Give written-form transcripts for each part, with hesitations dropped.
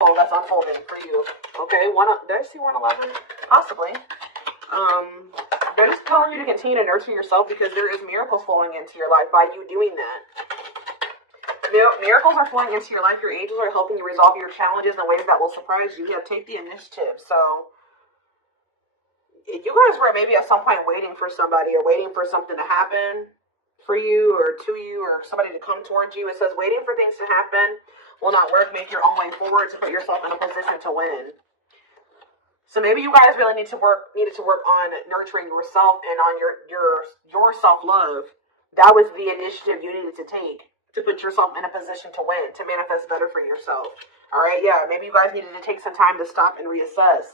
that's unfolding for you. Okay, did I see 111? Possibly. They're just telling you to continue to nurture yourself because there is miracles flowing into your life by you doing that. Miracles are flowing into your life. Your angels are helping you resolve your challenges in ways that will surprise you. You have take the initiative. So you guys were maybe at some point waiting for somebody or waiting for something to happen for you or to you or somebody to come towards you. It says waiting for things to happen will not work. Make your own way forward to put yourself in a position to win. So maybe you guys really needed to work on nurturing yourself and on your self-love. That was the initiative you needed to take to put yourself in a position to win, to manifest better for yourself. All right, yeah, maybe you guys needed to take some time to stop and reassess.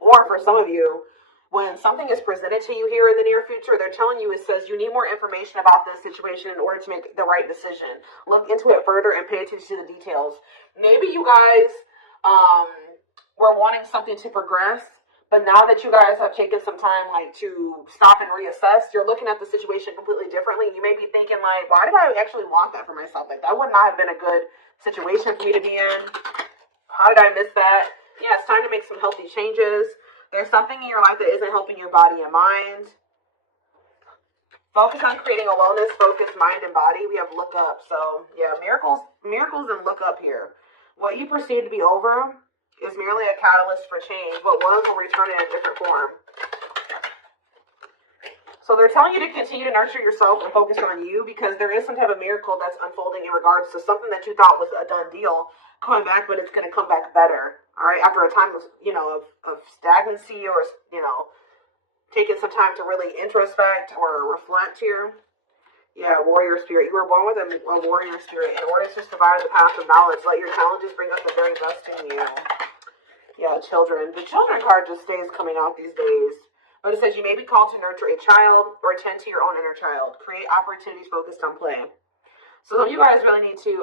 Or for some of you, when something is presented to you here in the near future, they're telling you, it says you need more information about this situation in order to make the right decision. Look into it further and pay attention to the details. Maybe you guys were wanting something to progress, but now that you guys have taken some time to stop and reassess, you're looking at the situation completely differently. You may be thinking why did I actually want that for myself? That would not have been a good situation for me to be in. How did I miss that? Yeah, it's time to make some healthy changes. There's something in your life that isn't helping your body and mind. Focus on creating a wellness-focused mind and body. We have look up. So, yeah, miracles and look up here. What you perceive to be over is merely a catalyst for change. What was will return in a different form. So they're telling you to continue to nurture yourself and focus on you because there is some type of miracle that's unfolding in regards to something that you thought was a done deal coming back, but it's going to come back better. All right, after a time of stagnancy or taking some time to really introspect or reflect here. Yeah, warrior spirit. You were born with a warrior spirit. In order to survive the path of knowledge, let your challenges bring up the very best in you. Yeah, children. The children card just stays coming out these days. But it says you may be called to nurture a child or attend to your own inner child. Create opportunities focused on play. So you guys really need to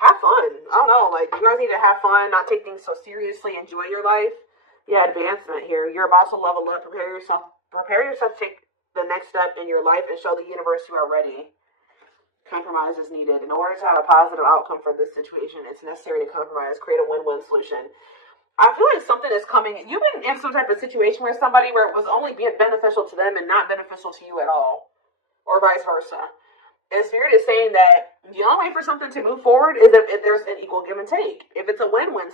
have fun. I don't know. You guys need to have fun, not take things so seriously. Enjoy your life. Yeah, advancement here. You're about to level up. Prepare yourself to take the next step in your life and show the universe you are ready. Compromise is needed. In order to have a positive outcome for this situation, it's necessary to compromise, create a win-win solution. I feel like something is coming. You've been in some type of situation where it was only being beneficial to them and not beneficial to you at all, or vice versa. And Spirit is saying that the only way for something to move forward is if there's an equal give and take. If it's a win-win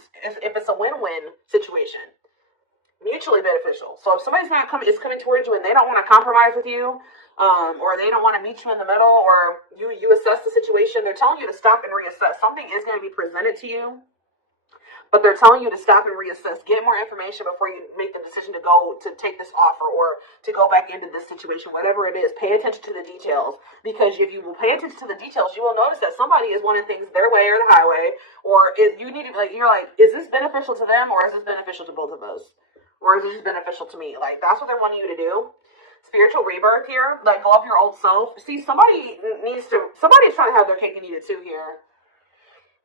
situation. Mutually beneficial. So if somebody's is coming towards you and they don't want to compromise with you, or they don't want to meet you in the middle, or you assess the situation, they're telling you to stop and reassess. Something is going to be presented to you, but they're telling you to stop and reassess. Get more information before you make the decision to take this offer or to go back into this situation, whatever it is. Pay attention to the details, because if you will pay attention to the details, you will notice that somebody is wanting things their way or the highway, or is this beneficial to them, or is this beneficial to both of us? Or is it just beneficial to me? That's what they're wanting you to do. Spiritual rebirth here. Let go of your old self. See, somebody's trying to have their cake and eat it too here.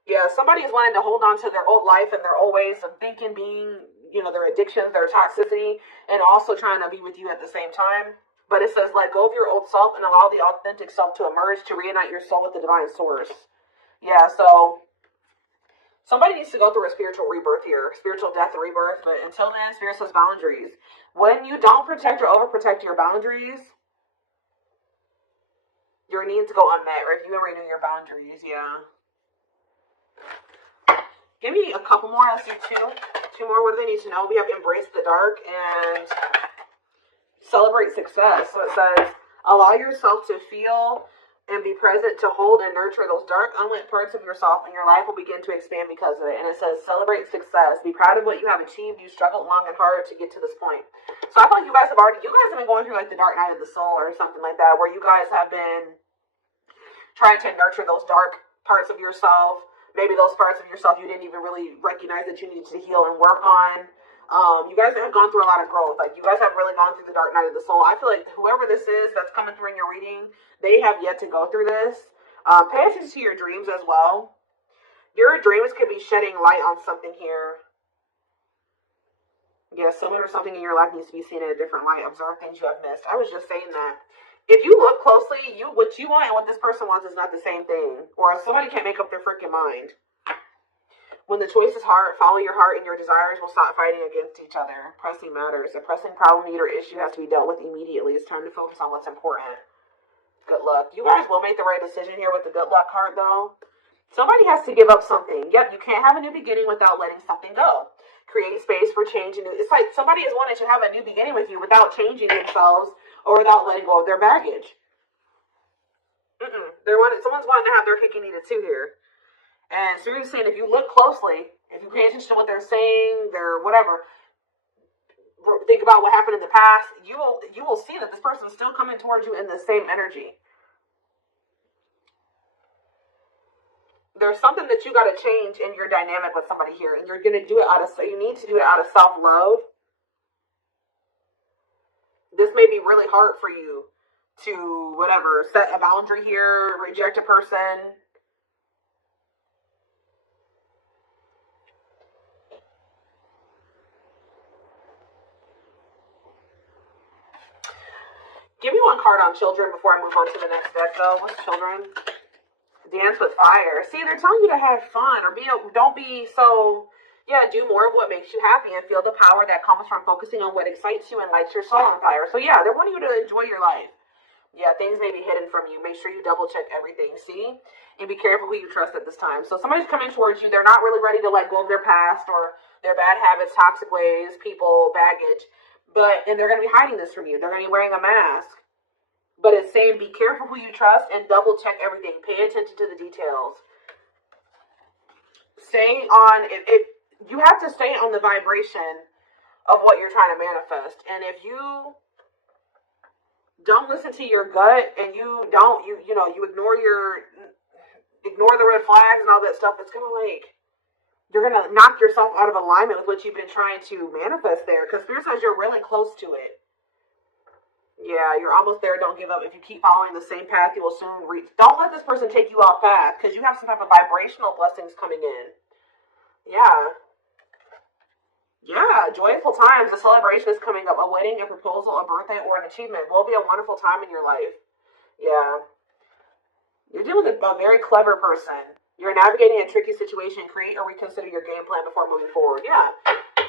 Yeah, somebody is wanting to hold on to their old life and their old ways of thinking, being, their addictions, their toxicity, and also trying to be with you at the same time. But it says, let go of your old self and allow the authentic self to emerge to reunite your soul with the divine source. Yeah, so somebody needs to go through a spiritual rebirth here, spiritual death and rebirth, but until then, Spirit says boundaries. When you don't protect or overprotect your boundaries, your needs go unmet. Review and renew your boundaries, yeah. Give me a couple more. Let's do two more. What do they need to know? We have embrace the dark and celebrate success. So it says, allow yourself to feel and be present to hold and nurture those dark, unlit parts of yourself, and your life will begin to expand because of it. And it says, celebrate success. Be proud of what you have achieved. You struggled long and hard to get to this point. So I feel like you guys have been going through the dark night of the soul or something like that, where you guys have been trying to nurture those dark parts of yourself. Maybe those parts of yourself you didn't even really recognize that you needed to heal and work on. You guys have gone through a lot of growth. You guys have really gone through the dark night of the soul. I feel like whoever this is that's coming through in your reading, they have yet to go through this. Pay attention to your dreams as well. Your dreams could be shedding light on something here. Yeah, someone or something in your life needs to be seen in a different light. Observe things you have missed. I was just saying that. If you look closely, what you want and what this person wants is not the same thing. Or somebody can't make up their freaking mind. When the choice is hard, follow your heart and your desires will stop fighting against each other. Pressing matters. A pressing problem, need, or issue has to be dealt with immediately. It's time to focus on what's important. Good luck. You guys will make the right decision here with the good luck card, though. Somebody has to give up something. Yep, you can't have a new beginning without letting something go. Create space for change. And it's like somebody is wanting to have a new beginning with you without changing themselves or without letting go of their baggage. Someone's wanting to have their cake and eat it too here. And seriously saying, if you look closely, if you pay attention to what they're saying, their whatever, think about what happened in the past, you will see that this person is still coming towards you in the same energy. There's something that you got to change in your dynamic with somebody here, and you're going to do it you need to do it out of self-love. This may be really hard for you to, whatever, set a boundary here, reject a person. Give me one card on children before I move on to the next deck, though. What's children? Dance with fire. See, they're telling you to have fun or don't be so, do more of what makes you happy and feel the power that comes from focusing on what excites you and lights your soul on fire. So, they're wanting you to enjoy your life. Yeah, things may be hidden from you. Make sure you double check everything, see? And be careful who you trust at this time. So, somebody's coming towards you. They're not really ready to let go of their past or their bad habits, toxic ways, people, baggage. And they're going to be hiding this from you. They're going to be wearing a mask. But it's saying be careful who you trust and double check everything. Pay attention to the details. Stay on it. You have to stay on the vibration of what you're trying to manifest. And if you don't listen to your gut and you ignore the red flags and all that stuff, it's going to you're going to knock yourself out of alignment with what you've been trying to manifest there. Because Spirit says you're really close to it. Yeah, you're almost there. Don't give up. If you keep following the same path, you will soon reach. Don't let this person take you off path because you have some type of vibrational blessings coming in. Yeah. Yeah, joyful times. A celebration is coming up. A wedding, a proposal, a birthday, or an achievement will be a wonderful time in your life. Yeah. You're dealing with a very clever person. You're navigating a tricky situation. Create or reconsider your game plan before moving forward. Yeah.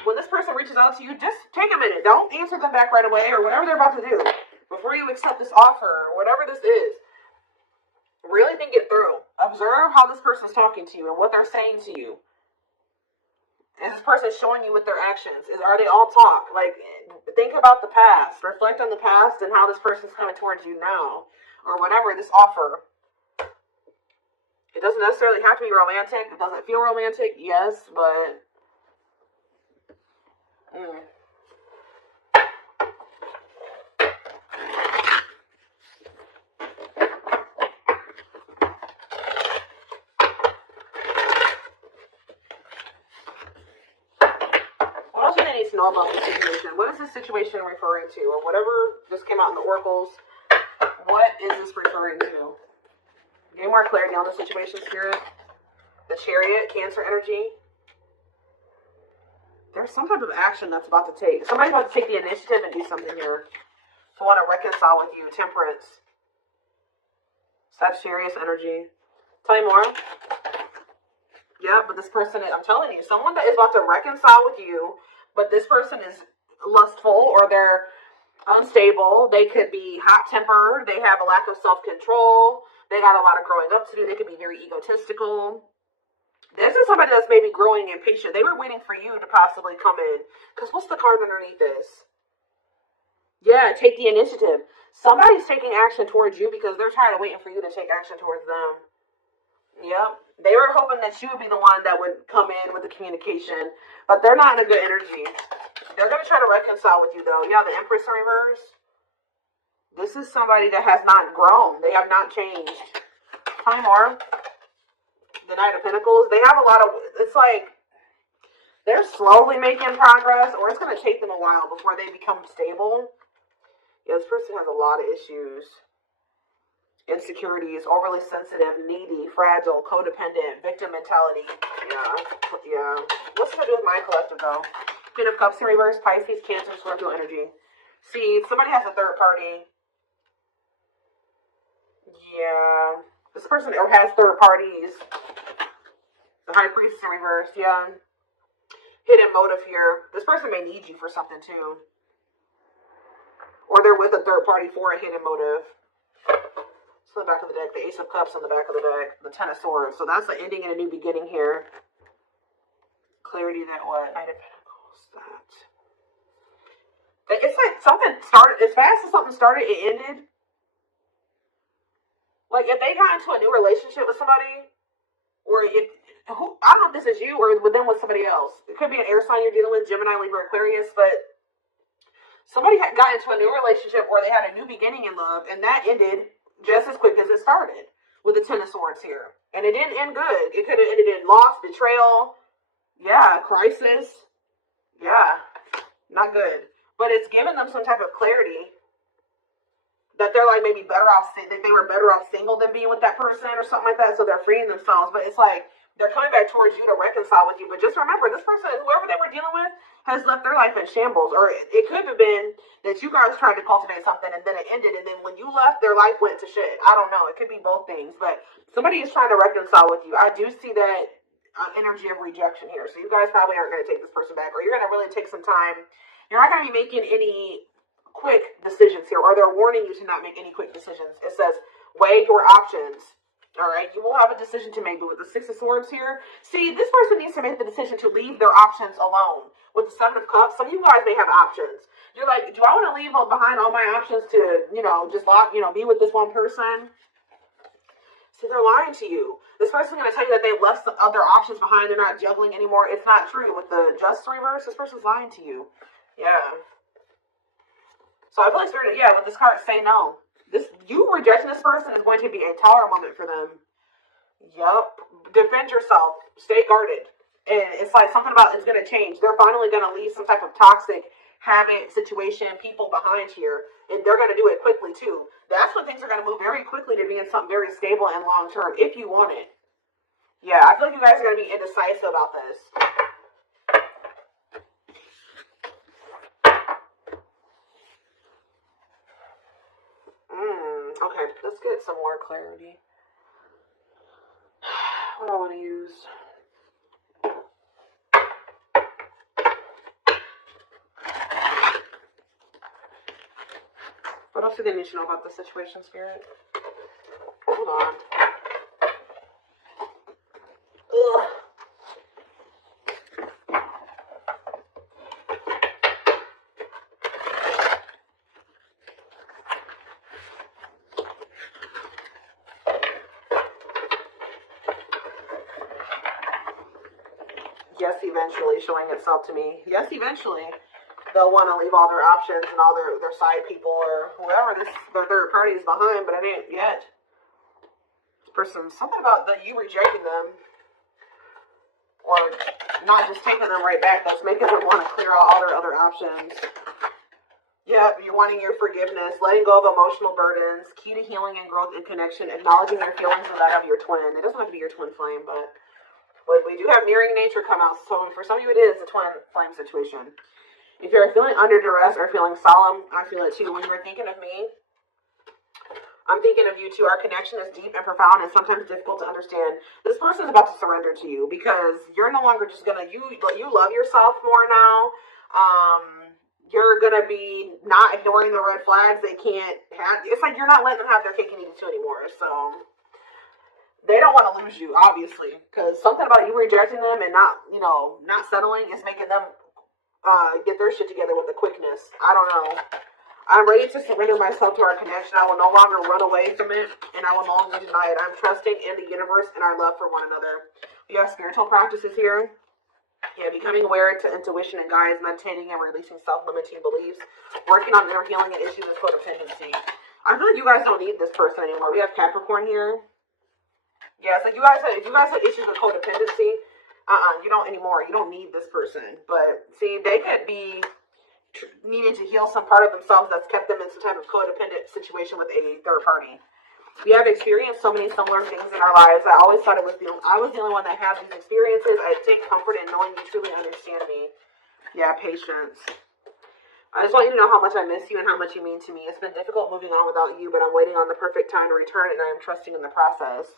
When this person reaches out to you, just take a minute. Don't answer them back right away or whatever they're about to do before you accept this offer or whatever this is. Really think it through. Observe how this person's talking to you and what they're saying to you. Is this person showing you with their actions? Are they all talk? Think about the past. Reflect on the past and how this person's coming towards you now or whatever this offer. It doesn't necessarily have to be romantic. It doesn't feel romantic, yes, but what else do they need to know about this situation? What is this situation referring to? Or whatever just came out in the oracles, what is this referring to? Get more clarity on the situation, Spirit. The Chariot, Cancer energy. There's some type of action that's about to take. Somebody's about to take the initiative and do something here. To want to reconcile with you. Temperance. Sagittarius energy. Tell me more. Yeah, but this person, I'm telling you, someone that is about to reconcile with you, but this person is lustful or they're unstable. They could be hot-tempered. They have a lack of self-control. They got a lot of growing up to do. They could be very egotistical. This is somebody that's maybe growing impatient. They were waiting for you to possibly come in. Because what's the card underneath this? Yeah, take the initiative. Somebody's taking action towards you because they're tired of waiting for you to take action towards them. Yep. They were hoping that you would be the one that would come in with the communication. But they're not in a good energy. They're going to try to reconcile with you, though. Yeah, the Empress in reverse. This is somebody that has not grown. They have not changed. Tell me more. The Knight of Pentacles. They have a lot of... It's like they're slowly making progress, or it's going to take them a while before they become stable. Yeah, this person has a lot of issues. Insecurities, overly sensitive, needy, fragile, codependent, victim mentality. Yeah. What's it to do with my collective, though? Queen of Cups in reverse, Pisces, Cancer, Scorpio energy. See, somebody has a third party. Yeah. This person has third parties. The High Priestess in reverse, yeah. Hidden motive here. This person may need you for something too. Or they're with a third party for a hidden motive. So the back of the deck, the Ace of Cups on the back of the deck, the Ten of Swords. So that's the ending and a new beginning here. Clarity that what? Knight of Pentacles. That. It's like something started, as fast as something started, it ended. Like if they got into a new relationship with somebody, or I don't know if this is you or with them with somebody else. It could be an air sign you're dealing with, Gemini, Libra, Aquarius, but somebody had got into a new relationship where they had a new beginning in love, and that ended just as quick as it started with the Ten of Swords here. And it didn't end good. It could have ended in loss, betrayal, yeah, crisis. Yeah, not good. But it's given them some type of clarity that they're like maybe better off, that they were better off single than being with that person or something like that. So they're freeing themselves. But it's like they're coming back towards you to reconcile with you. But just remember, this person, whoever they were dealing with, has left their life in shambles. Or it could have been that you guys tried to cultivate something and then it ended. And then when you left, their life went to shit. I don't know. It could be both things. But somebody is trying to reconcile with you. I do see that energy of rejection here. So you guys probably aren't going to take this person back. Or you're going to really take some time. You're not going to be making any quick decisions here, or they're warning you to not make any quick decisions. It says, weigh your options. All right, you will have a decision to make, but with the Six of Swords here, see, this person needs to make the decision to leave their options alone. With the Seven of Cups, some of you guys may have options. You're like, do I want to leave behind all my options to, just be with this one person? See, they're lying to you. This person's going to tell you that they've left some other options behind. They're not juggling anymore. It's not true. With the Just reverse, this person's lying to you. Yeah. So I feel like Spirit, with this card, say no. You rejecting this person is going to be a tower moment for them. Yup. Defend yourself. Stay guarded. And it's like something about it's going to change. They're finally going to leave some type of toxic habit, situation, people behind here. And they're going to do it quickly too. That's when things are going to move very quickly to being something very stable and long term, if you want it. Yeah, I feel like you guys are going to be indecisive about this. Okay, let's get some more clarity. What do I want to use? What else do they need to know about the situation, Spirit? Hold on. Ugh. Yes, eventually, showing itself to me. Yes, eventually. They'll want to leave all their options and all their side people or whoever their third party is behind, but it ain't yet. This person, something about you rejecting them or not just taking them right back that's making them want to clear out all their other options. Yep, you're wanting your forgiveness, letting go of emotional burdens, key to healing and growth and connection, acknowledging your feelings of that of your twin. It doesn't have to be your twin flame, but we do have mirroring nature come out, so for some of you it is a twin flame situation. If you're feeling under duress or feeling solemn, I feel it too. When you're thinking of me, I'm thinking of you too. Our connection is deep and profound and sometimes difficult to understand. This person is about to surrender to you because you're no longer just going to, you love yourself more now. You're going to be not ignoring the red flags they can't have. It's like you're not letting them have their cake and eat it too anymore. So they don't want to lose you, obviously, because something about you rejecting them and not settling is making them get their shit together with the quickness. I don't know. I'm ready to surrender myself to our connection. I will no longer run away from it, and I will no longer deny it. I'm trusting in the universe and our love for one another. We have spiritual practices here. Yeah, becoming aware to intuition and guides, meditating and releasing self-limiting beliefs, working on inner healing and issues of codependency. I feel like you guys don't need this person anymore. We have Capricorn here. Yeah, it's like if you guys have issues with codependency, you don't anymore. You don't need this person. But see, they could be needing to heal some part of themselves that's kept them in some type of codependent situation with a third party. We have experienced so many similar things in our lives. I always thought I was the only one that had these experiences. I take comfort in knowing you truly understand me. Yeah, patience. I just want you to know how much I miss you and how much you mean to me. It's been difficult moving on without you, but I'm waiting on the perfect time to return, and I am trusting in the process.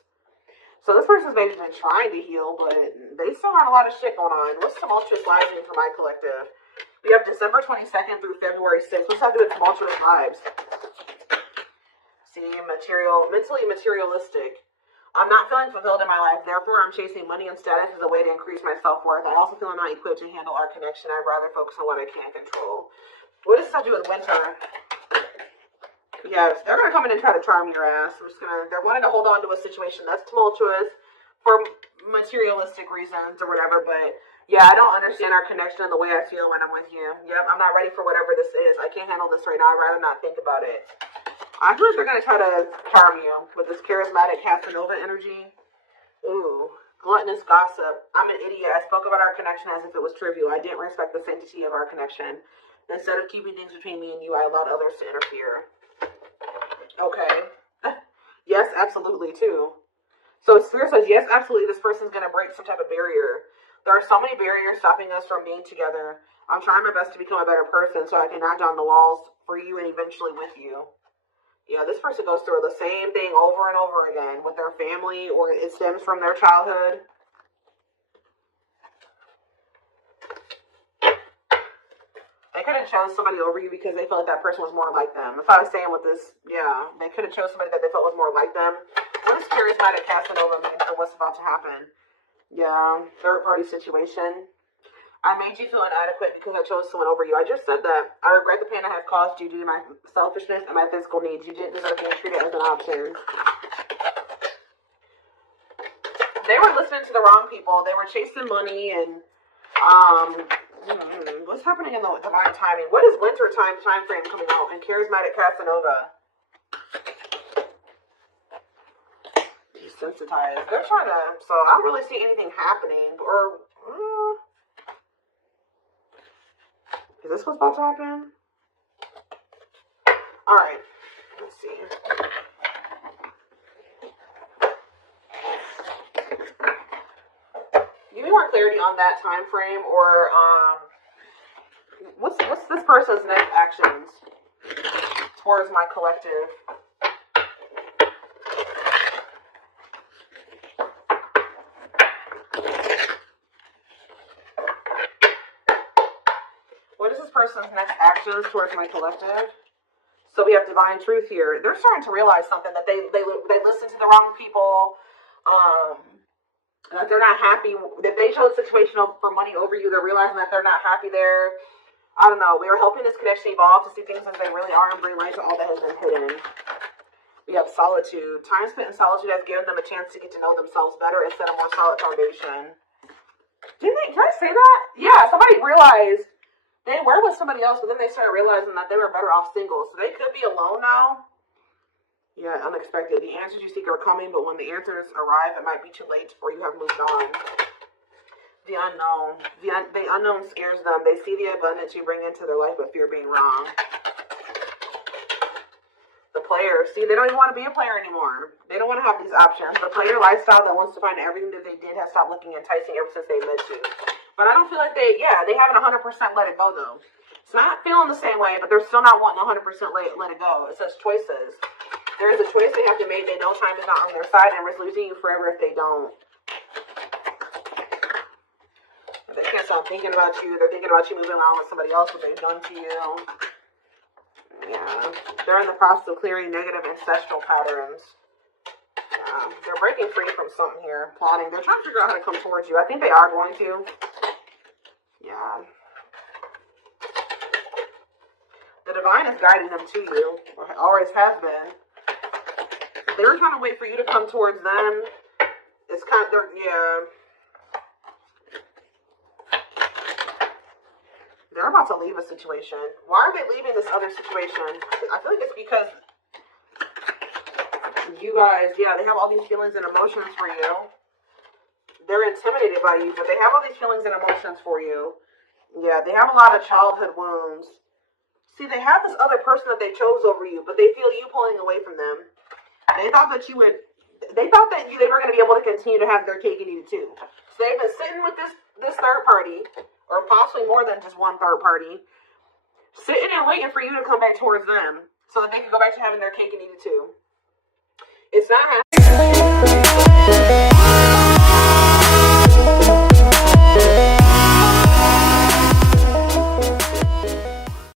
So this person's maybe been trying to heal, but they still got a lot of shit going on. What's tumultuous rising for my collective? We have December 22nd through February 6th. What's that to do with tumultuous vibes? See, mentally materialistic. I'm not feeling fulfilled in my life, therefore I'm chasing money and status as a way to increase my self-worth. I also feel I'm not equipped to handle our connection. I'd rather focus on what I can control. What does this have to do with winter? Yes, they're going to come in and try to charm your ass. They're wanting to hold on to a situation that's tumultuous for materialistic reasons or whatever, but yeah, I don't understand our connection and the way I feel when I'm with you. Yep, I'm not ready for whatever this is. I can't handle this right now. I'd rather not think about it. I feel like they're going to try to charm you with this charismatic Casanova energy. Ooh, gluttonous gossip. I'm an idiot. I spoke about our connection as if it was trivial. I didn't respect the sanctity of our connection. Instead of keeping things between me and you, I allowed others to interfere. Okay. Yes, absolutely, too. So Spirit says, yes, absolutely, this person's going to break some type of barrier. There are so many barriers stopping us from being together. I'm trying my best to become a better person so I can knock down the walls for you and eventually with you. Yeah, this person goes through the same thing over and over again with their family, or it stems from their childhood. They could have chose somebody over you because they felt like that person was more like them. If I was saying with this, yeah, they could have chose somebody that they felt was more like them. What does charismatic Casanova mean for what's about to happen? Yeah, third party situation. I made you feel inadequate because I chose someone over you. I just said that. I regret the pain I have caused you due to my selfishness and my physical needs. You didn't deserve being treated as an option. They were listening to the wrong people. They were chasing money and, what's happening in the divine timing? What is winter time frame coming out in charismatic Casanova? Desensitized. They're trying to, so I don't really see anything happening, or, is this what's about to happen? Alright, let's see. Give me more clarity on that time frame, or what's this person's next actions towards my collective? What is this person's next actions towards my collective? So we have divine truth here. They're starting to realize something, that they listen to the wrong people. That they're not happy. That they chose a situation for money over you. They're realizing that they're not happy there. I don't know. We are helping this connection evolve to see things as they really are and bring light to all that has been hidden. We have solitude. Time spent in solitude has given them a chance to get to know themselves better and set a more solid foundation. Did I say that? Yeah, somebody realized they were with somebody else, but then they started realizing that they were better off single. So they could be alone now. Yeah, unexpected. The answers you seek are coming, but when the answers arrive, it might be too late or you have moved on. The unknown. The unknown scares them. They see the abundance you bring into their life, but fear being wrong. The player. See, they don't even want to be a player anymore. They don't want to have these options. The player lifestyle that wants to find everything that they did has stopped looking enticing ever since they met you. But I don't feel like they haven't 100% let it go, though. It's not feeling the same way, but they're still not wanting 100% let it go. It says choices. There is a choice they have to make. They know time is not on their side and risk losing you forever if they don't. They can't stop thinking about you. They're thinking about you moving on with somebody else, what they've done to you. Yeah. They're in the process of clearing negative ancestral patterns. Yeah. They're breaking free from something here. Plotting. They're trying to figure out how to come towards you. I think they are going to. Yeah. The divine is guiding them to you. Or always has been. They were trying to wait for you to come towards them. It's kind of, yeah. They're about to leave a situation. Why are they leaving this other situation? I feel like it's because you guys, yeah, they have all these feelings and emotions for you. They're intimidated by you, but they have all these feelings and emotions for you. Yeah, they have a lot of childhood wounds. See, they have this other person that they chose over you, but they feel you pulling away from them. They thought that they were going to be able to continue to have their cake and eat it too. So they've been sitting with this third party, or possibly more than just one third party, sitting and waiting for you to come back towards them so that they can go back to having their cake and eat it too. It's not happening.